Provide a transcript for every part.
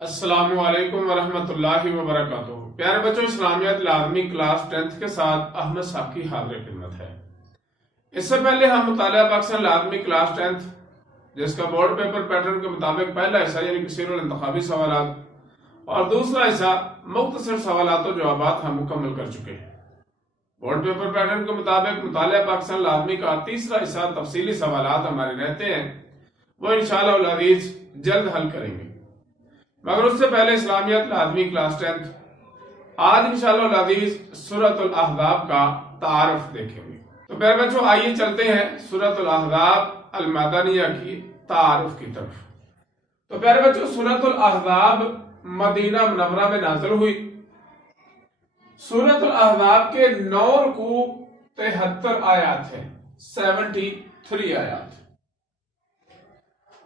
السلام علیکم ورحمۃ اللہ وبرکاتہ۔ پیارے بچوں، اسلامیات لازمی کلاس 10 کے ساتھ احمد ساقی حاضر خدمت ہے۔ اس سے پہلے ہم مطالعہ پاکستان لازمی کلاس 10 جس کا بورڈ پیپر پیٹرن کے مطابق پہلا حصہ یعنی کثیر الانتخابی سوالات اور دوسرا حصہ مختصر سوالات و جوابات ہم مکمل کر چکے ہیں۔ بورڈ پیپر پیٹرن کے مطابق مطالعہ پاکستان لازمی کا تیسرا حصہ تفصیلی سوالات ہمارے رہتے ہیں، وہ انشاءاللہ العزیز جلد حل کریں گے، مگر اس سے پہلے اسلامیات لازمی کلاس 10 آج انشاءاللہ العزیز سورۃ الاحزاب کا تعارف دیکھیں گے۔ تو پیارے بچوں، آئیے چلتے ہیں سورۃ الاحزاب المدنیہ کی تعارف کی طرف۔ تو پیارے بچوں، سورۃ الاحزاب مدینہ منورہ میں نازل ہوئی۔ سورۃ الاحزاب کے 9 رکوع 73 آیات ہیں، 73 آیات۔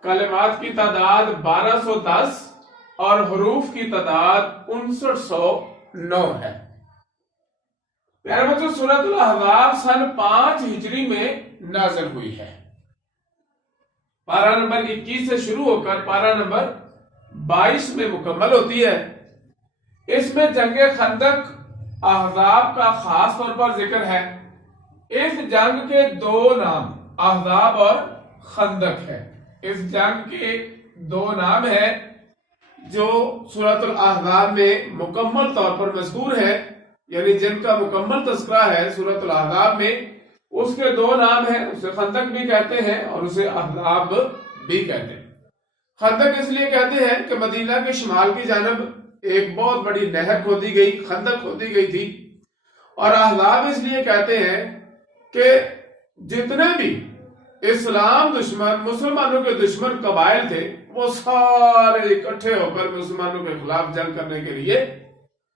کلمات کی تعداد 1210 اور حروف کی تعداد 5909 ہے۔ پیارے بچوں، سورۃ الاحزاب سن 5 ہجری میں نازل ہوئی ہے۔ پارہ نمبر 21 سے شروع ہو کر پارہ نمبر 22 میں مکمل ہوتی ہے۔ اس میں جنگ خندق احزاب کا خاص طور پر ذکر ہے۔ اس جنگ کے 2 نام احزاب اور خندق ہے۔ اس جنگ کے 2 نام ہیں جو سورۃ الاحزاب میں مکمل طور پر مذکور ہے، یعنی جن کا مکمل تذکرہ ہے سورۃ الاحزاب میں، اس کے 2 نام ہیں۔ اسے خندق بھی کہتے ہیں اور اسے احزاب بھی کہتے ہیں۔ خندق اس لیے کہتے ہیں کہ مدینہ کے شمال کی جانب ایک بہت بڑی نہر کھودی گئی، خندق کھودی گئی تھی، اور احزاب اس لیے کہتے ہیں کہ جتنے بھی اسلام دشمن، مسلمانوں کے دشمن قبائل تھے، وہ سارے اکٹھے ہو کر مسلمانوں کے خلاف جنگ کرنے کے لیے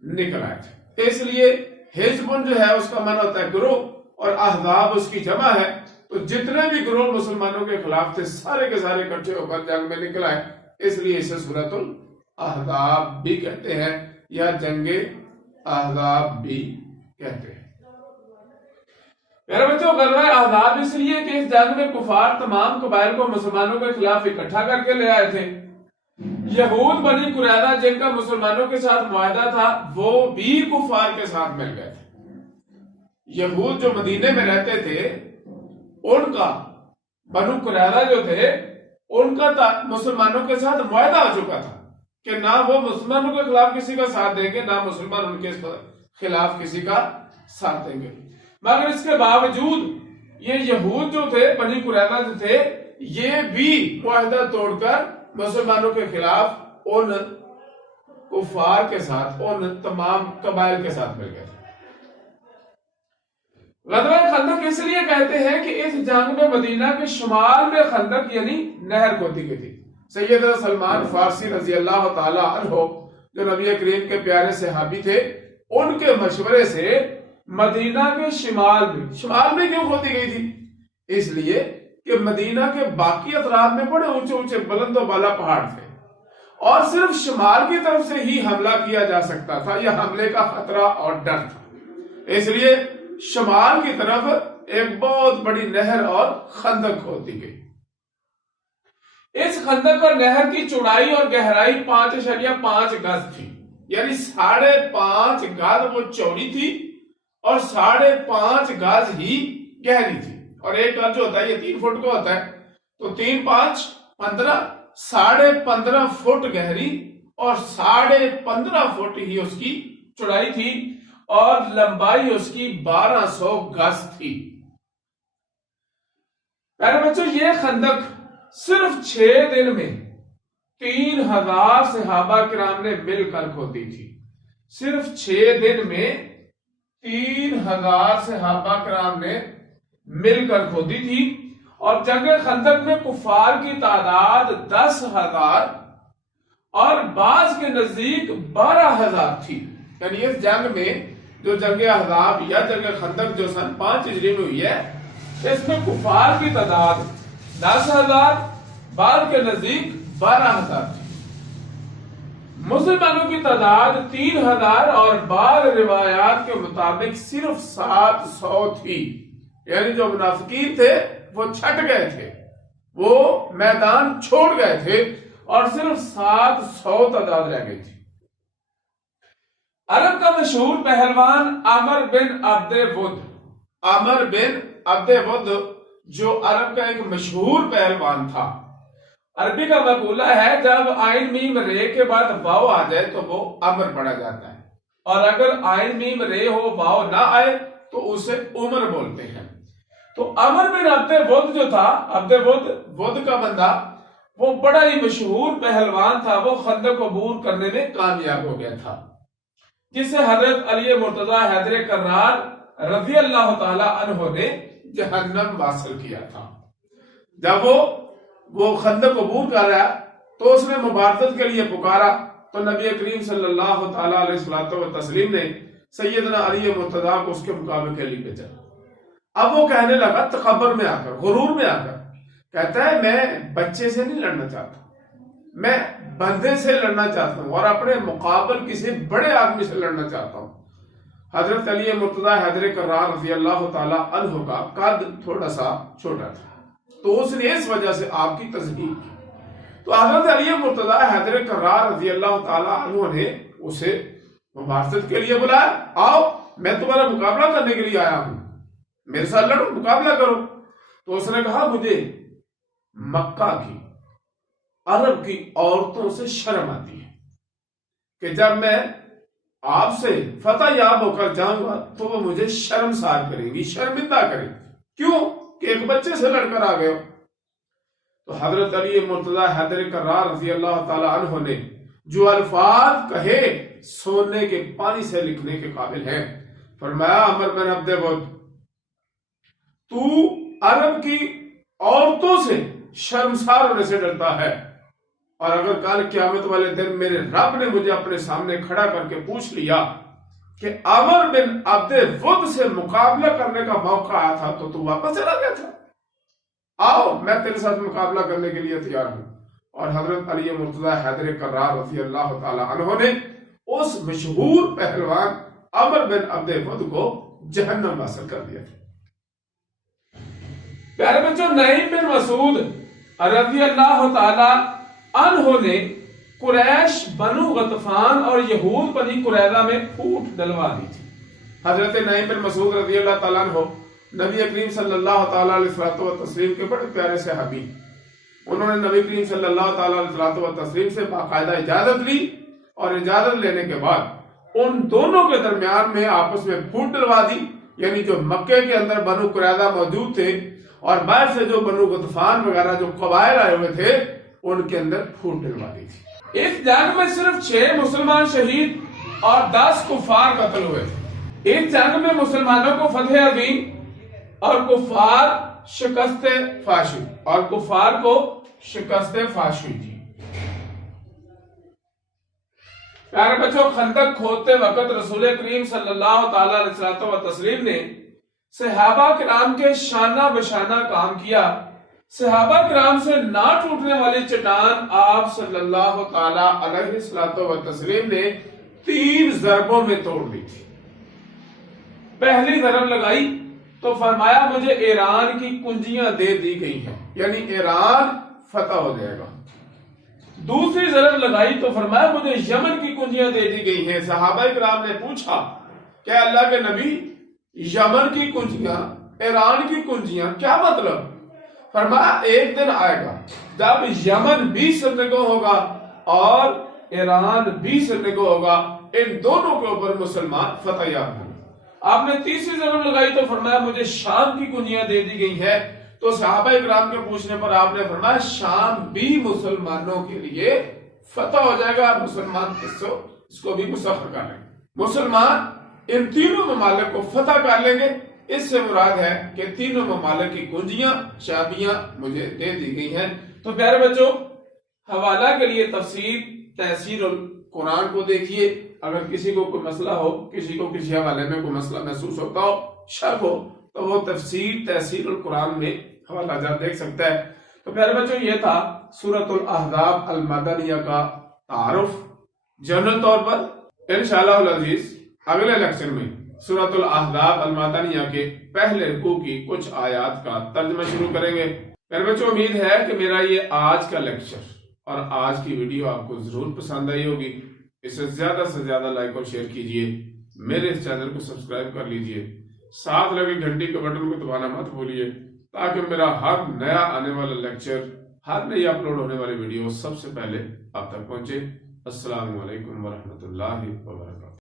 نکل آئے تھے۔ اس لیے حزب جو ہے اس کا معنی ہوتا ہے گروہ، اور احزاب اس کی جمع ہے۔ تو جتنے بھی گروہ مسلمانوں کے خلاف تھے سارے کے سارے اکٹھے ہو کر جنگ میں نکل آئے، اس لیے اسے سورۃ الاحزاب بھی کہتے ہیں یا جنگ احزاب بھی کہتے ہیں۔ میرے بچوں، غزوہ احزاب اس لیے کہ اس جنگ میں کفار تمام قبائل کو مسلمانوں کے خلاف اکٹھا کر کے لے آئے تھے۔ یہود بنی قریظہ جن کا مسلمانوں کے ساتھ معاہدہ تھا، وہ بھی کفار کے ساتھ مل گئے تھے۔ یہود جو مدینے میں رہتے تھے، ان کا بنو قریظہ جو تھے، ان کا مسلمانوں کے ساتھ معاہدہ ہو چکا تھا کہ نہ وہ مسلمانوں کے خلاف کسی کا ساتھ دیں گے، نہ مسلمان ان کے خلاف کسی کا ساتھ دیں گے۔ مگر اس کے باوجود یہ یہود جو تھے، بنی قریظہ جو تھے، یہ بھی معاہدہ توڑ کر مسلمانوں کے خلاف ان کفار کے ساتھ، ان تمام قبائل کے ساتھ مل گئے تھے۔ غزوہ خندق اس لیے کہتے ہیں کہ اس جنگ میں مدینہ کے شمال میں خندق یعنی نہر کھودی گئی تھی۔ سیدنا سلمان فارسی رضی اللہ تعالی عنہ جو نبی کریم کے پیارے صحابی تھے، ان کے مشورے سے مدینہ کے شمال میں کیوں کھودی گئی تھی؟ اس لیے کہ مدینہ کے باقی اطراف میں بڑے اونچے اونچے بلند و بالا پہاڑ تھے، اور صرف شمال کی طرف سے ہی حملہ کیا جا سکتا تھا، یا حملے کا خطرہ اور ڈر تھا۔ اس لیے شمال کی طرف ایک بہت بڑی نہر اور خندق کھودی گئی۔ اس خندق اور نہر کی چوڑائی اور گہرائی 5.5 گز تھی، یعنی 5.5 گز وہ چوڑی تھی اور 5.5 گز ہی گہری تھی۔ اور ایک گز جو ہوتا ہے یہ 3 فٹ کا ہوتا ہے، تو 3 5 15 15.5 فٹ گہری اور 15.5 فٹ ہی اس کی چوڑائی تھی، اور لمبائی اس کی 1200 گز تھی۔ پیارے بچوں، یہ خندق صرف 6 دن میں 3000 صحابہ کرام نے مل کر کھودی تھی۔ صرف 6 دن میں 3000 صحابہ کرام نے مل کر کھودی تھی، اور جنگ خندق میں کفار کی تعداد 10,000 اور بعض کے نزدیک 12,000 تھی۔ یعنی اس جنگ میں جو جنگ احزاب یا جنگ خندق جو سن 5 ہجری میں ہوئی ہے، اس میں کفار کی تعداد 10,000، بعض کے نزدیک 12,000 تھی۔ مسلمانوں کی تعداد 3,000 اور بعض روایات کے مطابق صرف 700 تھی۔ یعنی جو منافقین تھے وہ چھٹ گئے تھے، وہ میدان چھوڑ گئے تھے، اور صرف 700 تعداد رہ گئی تھی۔ عرب کا مشہور پہلوان عامر بن عبد with, Amir bin Abdul with جو عرب کا ایک مشہور پہلوان تھا۔ عربی کا مقولہ ہے جب آئن میم رے کے بعد واو آ جائے تو وہ عمر پڑھا جاتا ہے، اور اگر آئن میم رے ہو واو نہ آئے تو اسے عمر بولتے ہیں۔ تو عامر بن عبد ود جو تھا، عبد ود کا بندہ، وہ بڑا ہی مشہور پہلوان تھا۔ وہ خندق عبور کرنے میں کامیاب ہو گیا تھا، جسے حضرت علی مرتضی حیدر کرار رضی اللہ تعالی عنہ نے جہنم واصل کیا تھا۔ جب وہ خندق عبور کر رہا تو اس نے مبارزت کے لیے پکارا تو نبی کریم صلی اللہ تعالی علیہ وسلم نے سیدنا علی مرتضی کو اس کے مقابلے کے لیے بھیجا۔ اب وہ کہنے لگا تکبر میں آ کر، غرور میں آ کر، کہتا ہے میں بچے سے نہیں لڑنا چاہتا، میں بندے سے لڑنا چاہتا ہوں اور اپنے مقابل کسی بڑے آدمی سے لڑنا چاہتا ہوں۔ حضرت علی مرتضی حیدر کرار رضی اللہ تعالی عنہ کا قد تھوڑا سا چھوٹا تھا، تو اس نے اس وجہ سے آپ کی تذکیر کی۔ تو حضرت علی مرتضی حیدر کرار رضی اللہ تعالی عنہ نے اسے مبارزت کے لیے بلایا، آؤ میں تمہارا مقابلہ کرنے کے لیے آیا ہوں، میرے ساتھ لڑو، مقابلہ کرو۔ تو اس نے کہا مجھے مکہ کی عرب کی عورتوں سے شرم آتی ہے کہ جب میں آپ سے فتح یاب ہو کر جاؤں گا تو وہ مجھے شرمسار کریں گی، شرمندہ کریں گی، کیوں کہ ایک بچے سے لڑ کر آ گئے ہو۔ تو حضرت علی مرتضی حیدر کرار رضی اللہ تعالی عنہ نے جو الفاظ کہے سونے کے پانی سے لکھنے کے قابل ہیں۔ فرمایا عامر بن عبد ود، تو عرب کی عورتوں سے شرمسار ہونے سے ڈرتا ہے، اور اگر کل قیامت والے دن میرے رب نے مجھے اپنے سامنے کھڑا کر کے پوچھ لیا کہ عامر بن عبد ود سے مقابلہ کرنے کا موقع آیا تھا تو واپس چلا گیا تھا، آؤ میں تیرے ساتھ مقابلہ کرنے کے لیے تیار ہوں۔ اور حضرت علی مرتضی حیدر کرار رضی اللہ تعالی عنہ نے اس مشہور پہلوان عامر بن عبد ود کو جہنم واصل کر دیا تھا۔ پیارے بچوں، نعیم بن مسعود رضی اللہ تعالی عنہ نے قریش، بنو غطفان اور یہود بنی قریظہ میں پھوٹ ڈلوا دی تھی۔ حضرت نعیم بن مسعود رضی اللہ تعالیٰ عنہ نبی کریم صلی اللہ تعالیٰ علیہ وسلم کے بڑے پیارے صحابی، انہوں نے نبی کریم صلی اللہ تعالیٰ علیہ وسلم سے باقاعدہ اجازت لی، اور اجازت لینے کے بعد ان دونوں کے درمیان میں آپس میں پھوٹ ڈلوا دی، یعنی جو مکے کے اندر بنو قریظہ موجود تھے اور باہر سے جو بنو غطفان وغیرہ جو قبائل آئے ہوئے تھے ان کے اندر پھوٹ ڈلوا دی تھی۔ اس جنگ میں صرف 6 مسلمان شہید اور 10 کفار قتل ہوئے تھے۔ اس جنگ میں مسلمانوں کو فتح عظیم اور کفار کو شکست فاشی تھی۔ پیارے بچوں، خندق کھودتے وقت رسول کریم صلی اللہ تعالی علیہ وسلم نے صحابہ کرام کے شانہ بشانہ کام کیا۔ صحابہ کرام سے نہ ٹوٹنے والی چٹان آپ صلی اللہ تعالی علیہ وسلم نے 3 ضربوں میں توڑ دی تھی۔ پہلی ضرب لگائی تو فرمایا مجھے ایران کی کنجیاں دے دی گئی ہیں، یعنی ایران فتح ہو جائے گا۔ دوسری ضرب لگائی تو فرمایا مجھے یمن کی کنجیاں دے دی گئی ہیں۔ صحابہ کرام نے پوچھا کہ اللہ کے نبی، یمن کی کنجیاں، ایران کی کنجیاں، کیا مطلب؟ فرمایا ایک دن آئے گا جب یمن بھی سرنگو ہوگا اور ایران بھی سرنگو ہوگا، ان دونوں کے اوپر مسلمان فتح یاب ہوں۔ آپ نے تیسری ضرب لگائی تو فرمایا مجھے شام کی کنجیاں دے دی گئی ہیں۔ تو صحابہ اکرام کے پوچھنے پر آپ نے فرمایا شام بھی مسلمانوں کے لیے فتح ہو جائے گا، مسلمان اس کو بھی مسخر کر لیں گے، مسلمان ان تینوں ممالک کو فتح کر لیں گے۔ اس سے مراد ہے کہ تینوں ممالک کی کنجیاں، چابیاں مجھے دے دی گئی ہیں۔ تو پیارے بچوں، حوالہ کے لیے تفسیر القرآن کو دیکھیے۔ اگر کسی کو کوئی مسئلہ ہو، کسی کو کسی حوالے میں کوئی مسئلہ محسوس ہوتا ہو، شک ہو، تو وہ تفسیر القرآن میں حوالہ جات دیکھ سکتا ہے۔ تو پیارے بچوں، یہ تھا سورۃ الاحزاب المدنیہ کا تعارف جنرل طور پر۔ انشاءاللہ العزیز اگلے لیکچر میں سورۃ الاحزاب المدنیہ کے پہلے رکوع کی کچھ آیات کا ترجمہ شروع کریں گے۔ پیارے بچوں، امید ہے کہ میرا یہ آج کا لیکچر اور آج کی ویڈیو آپ کو ضرور پسند آئی ہوگی۔ اسے زیادہ سے زیادہ لائک اور شیئر کیجئے، میرے اس چینل کو سبسکرائب کر لیجئے، ساتھ لگے گھنٹی کے بٹن کو دبانا مت بھولیے تاکہ میرا ہر نیا آنے والا لیکچر، ہر نئی اپلوڈ ہونے والی ویڈیو سب سے پہلے آپ تک پہنچے۔ السلام علیکم ورحمۃ اللہ وبرکاتہ۔